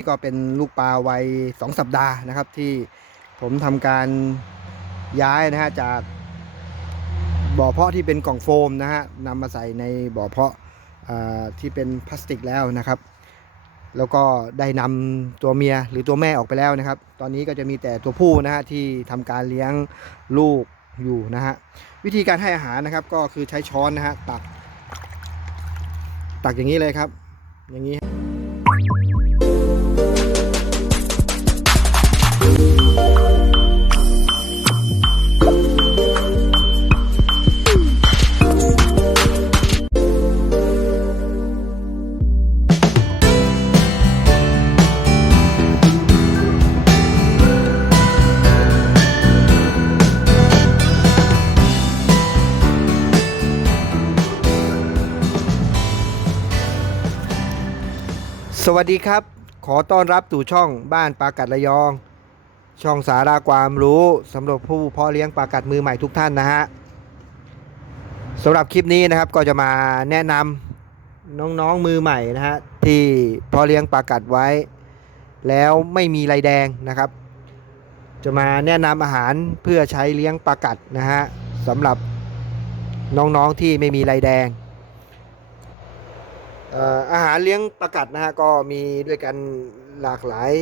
นี่ก็เป็นลูกปลาวัยสองสัปดาห์นะครับ ที่ผมทำการย้ายนะฮะจากบ่อเพาะที่เป็นกล่องโฟมนะฮะนำมาใส่ในบ่อเพาะาที่เป็นพลาสติกแล้วนะครับ แล้วก็ได้นำตัวเมียหรือตัวแม่ออกไปแล้วนะครับ ตอนนี้ก็จะมีแต่ตัวผู้นะฮะที่ทำการเลี้ยงลูกอยู่นะฮะวิธีการให้อาหารนะครับก็คือใช้ช้อนนะฮะตัก ตักอย่างนี้เลยครับ อย่างนี้ สวัสดีครับ ขอต้อนรับสู่ช่องบ้านปลากัดระยอง ช่องสาราความรู้สำหรับผู้เพาะเลี้ยงปลากัดมือใหม่ทุกท่านนะฮะสำหรับคลิปนี้นะครับก็จะมาแนะนำน้องๆมือใหม่นะฮะที่เพาะเลี้ยงปลากัดไว้ แล้วไม่มีไรแดงนะครับ จะมาแนะนำอาหารเพื่อใช้เลี้ยงปลากัดนะฮะสำหรับน้องๆที่ไม่มีไรแดง อาหารเลี้ยงปลากัดนะฮะก็มีด้วยกันหลากหลาย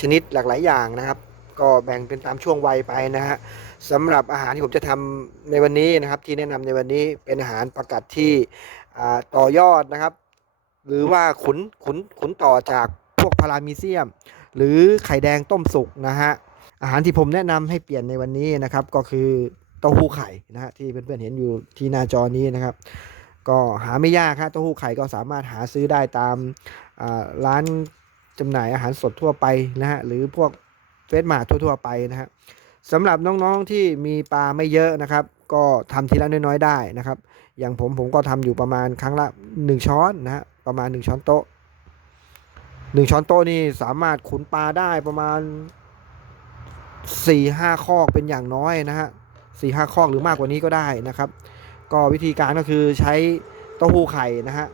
ชนิดหลากหลายอย่างนะครับ ก็แบ่งเป็นตามช่วงวัยไปนะฮะสำหรับอาหารที่ผมจะทำในวันนี้นะครับ ที่แนะนำในวันนี้เป็นอาหารปลากัดที่ต่อยอดนะครับ หรือว่าขุนขุนขุนต่อจากพวกพารามีเซียม หรือไข่แดงต้มสุกนะฮะอาหารที่ผมแนะนำให้เปลี่ยนในวันนี้นะครับ ก็คือเต้าหู้ไข่นะฮะที่เพื่อนๆเห็นอยู่ที่หน้าจอนี้นะครับ ก็หาไม่ยากครับเต้าหู้ไข่ก็สามารถหาซื้อได้ตามร้านจำหน่ายอาหารสดทั่วไปนะฮะหรือพวกเฟสมาททั่วๆไปนะฮะสำหรับน้องๆที่มีปลาไม่เยอะนะครับ ก็ทำทีละน้อยๆได้นะครับ อย่างผมผมก็ทำอยู่ประมาณครั้งละ 1 ช้อนนะฮะประมาณ 1 ช้อนโต๊ะ 1 ช้อนโต๊ะนี่สามารถขุนปลาได้ประมาณ 4-5คอกเป็นอย่างน้อยนะฮะสี่ห้าคอกหรือมากกว่านี้ก็ได้นะครับ ก็วิธีการก็คือใช้เต้าหู้ไข่นะฮะ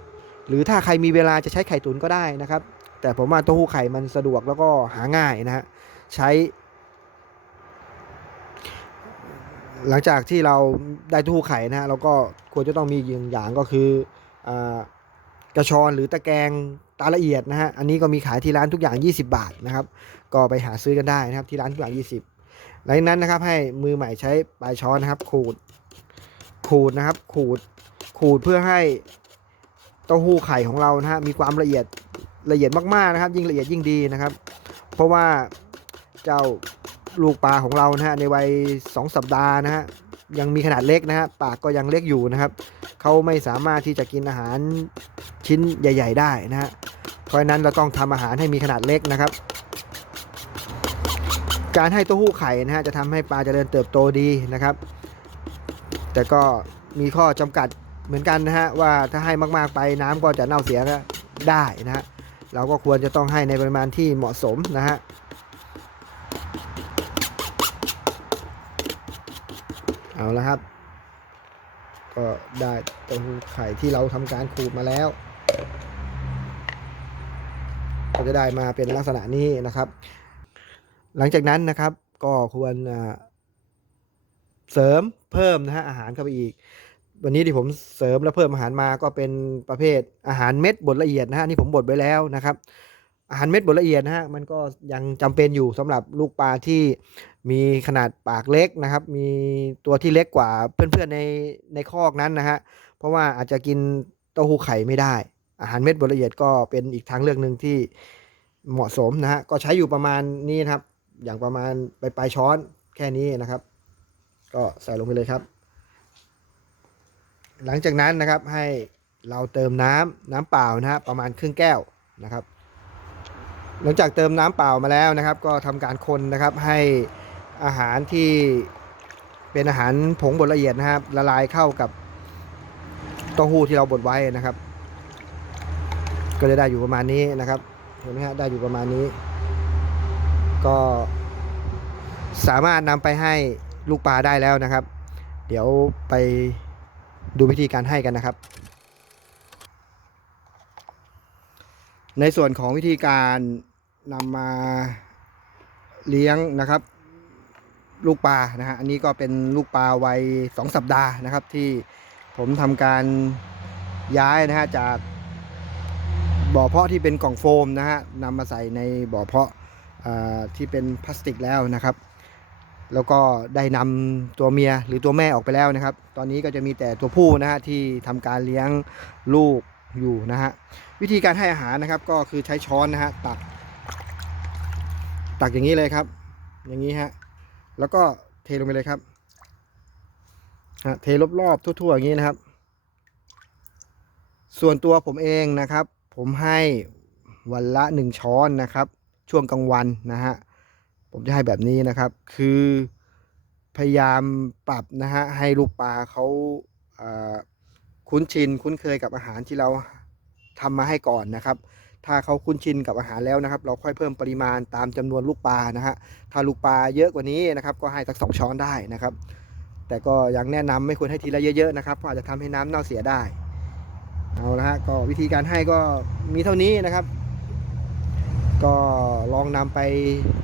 หรือถ้าใครมีเวลาจะใช้ไข่ตุ๋นก็ได้นะครับ แต่ผมว่าเต้าหู้ไข่มันสะดวกแล้วก็หาง่ายนะฮะใช้ หลังจากที่เราได้เต้าหู้ไข่นะฮะเราก็ควรจะต้องมีอย่างอย่างก็คืออกระชอนหรือตะแกรงตาละเอียดนะฮะอันนี้ก็มีขายที่ร้านทุกอย่าง 20 บาทนะครับ ก็ไปหาซื้อกันได้นะครับที่ร้านทุกอย่าง 20หลังนั้นนะครับให้มือใหม่ใช้ปลายช้อนนะครับขูด ขูดนะครับ ขูดขูดเพื่อให้เต้าหู้ไข่ของเรานะฮะมีความละเอียดละเอียดมากๆนะครับ ยิ่งละเอียดยิ่งดีนะครับ เพราะว่าเจ้าลูกปลาของเรานะฮะในวัย 2 สัปดาห์นะฮะยังมีขนาดเล็กนะฮะปากก็ยังเล็กอยู่นะครับเขาไม่สามารถที่จะกินอาหารชิ้นใหญ่ ๆ ได้นะฮะเพราะฉะนั้นเราต้องทำอาหารให้มีขนาดเล็กนะครับ การให้เต้าหู้ไข่นะฮะจะทำให้ปลาเจริญเติบโตดีนะครับ แต่ก็มีข้อจำกัดเหมือนกันนะฮะว่าถ้าให้มากๆไปน้ำก็จะเน่าเสียได้นะฮะเราก็ควรจะต้องให้ในปริมาณที่เหมาะสมนะฮะเอาละครับ ก็ได้เต้าหู้ไข่ที่เราทำการขูดมาแล้วก็จะได้มาเป็นลักษณะนี้นะครับ หลังจากนั้นนะครับก็ควรอ่า เสริมเพิ่มนะฮะอาหารเข้าไปอีก วันนี้ที่ผมเสริมและเพิ่มอาหารมาก็เป็นประเภทอาหารเม็ดบดละเอียดนะฮะนี่ผมบดไว้แล้วนะครับ อาหารเม็ดบดละเอียดนะฮะมันก็ยังจำเป็นอยู่สำหรับลูกปลาที่มีขนาดปากเล็กนะครับ มีตัวที่เล็กกว่าเพื่อนๆในในคอกนั้นนะฮะเพราะว่าอาจจะกินเต้าหู้ไข่ไม่ได้ อาหารเม็ดบดละเอียดก็เป็นอีกทางเลือกหนึ่งที่เหมาะสมนะฮะก็ใช้อยู่ประมาณนี้นะครับ อย่างประมาณปลายช้อนแค่นี้นะครับ ก็ใส่ลงไปเลยครับ หลังจากนั้นนะครับให้เราเติมน้ำน้ำเปล่านะฮะประมาณครึ่งแก้วนะครับ หลังจากเติมน้ำเปล่ามาแล้วนะครับ ก็ทำการคนนะครับให้อาหารที่เป็นอาหารผงบดละเอียดนะครับ ละลายเข้ากับเต้าหู้ที่เราบดไว้นะครับ ก็จะได้อยู่ประมาณนี้นะครับเห็นไหมฮะได้อยู่ประมาณนี้ ก็สามารถนำไปให้ ลูกปลาได้แล้วนะครับ เดี๋ยวไปดูวิธีการให้กันนะครับ ในส่วนของวิธีการนำมาเลี้ยงนะครับ ลูกปลานะฮะอันนี้ก็เป็นลูกปลาวัยสองสัปดาห์นะครับ ที่ผมทำการย้ายนะฮะจากบ่อเพาะที่เป็นกล่องโฟมนะฮะนำมาใส่ในบ่อเพาะที่เป็นพลาสติกแล้วนะครับ แล้วก็ได้นำตัวเมียหรือตัวแม่ออกไปแล้วนะครับ ตอนนี้ก็จะมีแต่ตัวผู้นะฮะที่ทำการเลี้ยงลูกอยู่นะฮะวิธีการให้อาหารนะครับก็คือใช้ช้อนนะฮะตัก ตักอย่างนี้เลยครับ อย่างนี้ฮะแล้วก็เทลงไปเลยครับฮะเทรอบๆทั่วๆอย่างนี้นะครับ ส่วนตัวผมเองนะครับ ผมให้วันละหนึ่งช้อนนะครับ ช่วงกลางวันนะฮะ ผมจะให้แบบนี้นะครับ คือพยายามปรับนะฮะให้ลูกปลาเขาคุ้นชินคุ้นเคยกับอาหารที่เราทำมาให้ก่อนนะครับ ถ้าเขาคุ้นชินกับอาหารแล้วนะครับ เราค่อยเพิ่มปริมาณตามจำนวนลูกปลานะฮะ ถ้าลูกปลาเยอะกว่านี้นะครับ ก็ให้สักสองช้อนได้นะครับ แต่ก็ยังแนะนำไม่ควรให้ทีละเยอะๆนะครับ เพราะอาจจะทำให้น้ำเน่าเสียได้ เอาละฮะ ก็วิธีการให้ก็มีเท่านี้นะครับ ก็ลองนำไป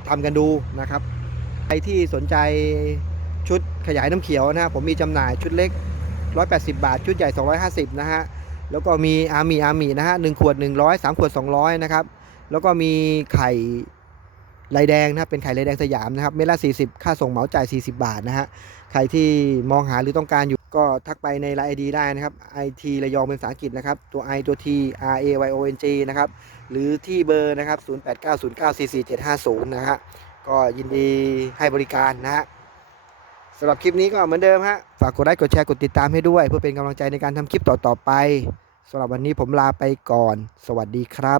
ทำกันดูนะครับ ใครที่สนใจชุดขยายน้ำเขียวนะฮะผมมีจำหน่ายชุดเล็ก 180 บาท ชุดใหญ่ 250 นะฮะ แล้วก็มีอามีอามีนะฮะ1ขวด 100 3 ขวด 200 นะครับ แล้วก็มีไข่ลายแดงนะครับเป็นไข่ลายแดงสยามนะครับ เม็ดละ 40 ค่าส่งเหมาจ่าย 40 บาทนะฮะ ใครที่มองหาหรือต้องการอยู่ ก็ทักไปในไลน์ไอดีได้นะครับ IT ระยองเป็นภาษาอังกฤษนะครับ ตัว I ตัว T R A Y O N G นะครับ หรือที่เบอร์นะครับ 0890944750 นะฮะ ก็ยินดีให้บริการนะฮะสำหรับคลิปนี้ก็เหมือนเดิมฮะ ฝากกดไลค์ กดแชร์ กดติดตามให้ด้วย เพื่อเป็นกำลังใจในการทำคลิปต่อ ๆ ไปสำหรับวันนี้ผมลาไปก่อน สวัสดีครับ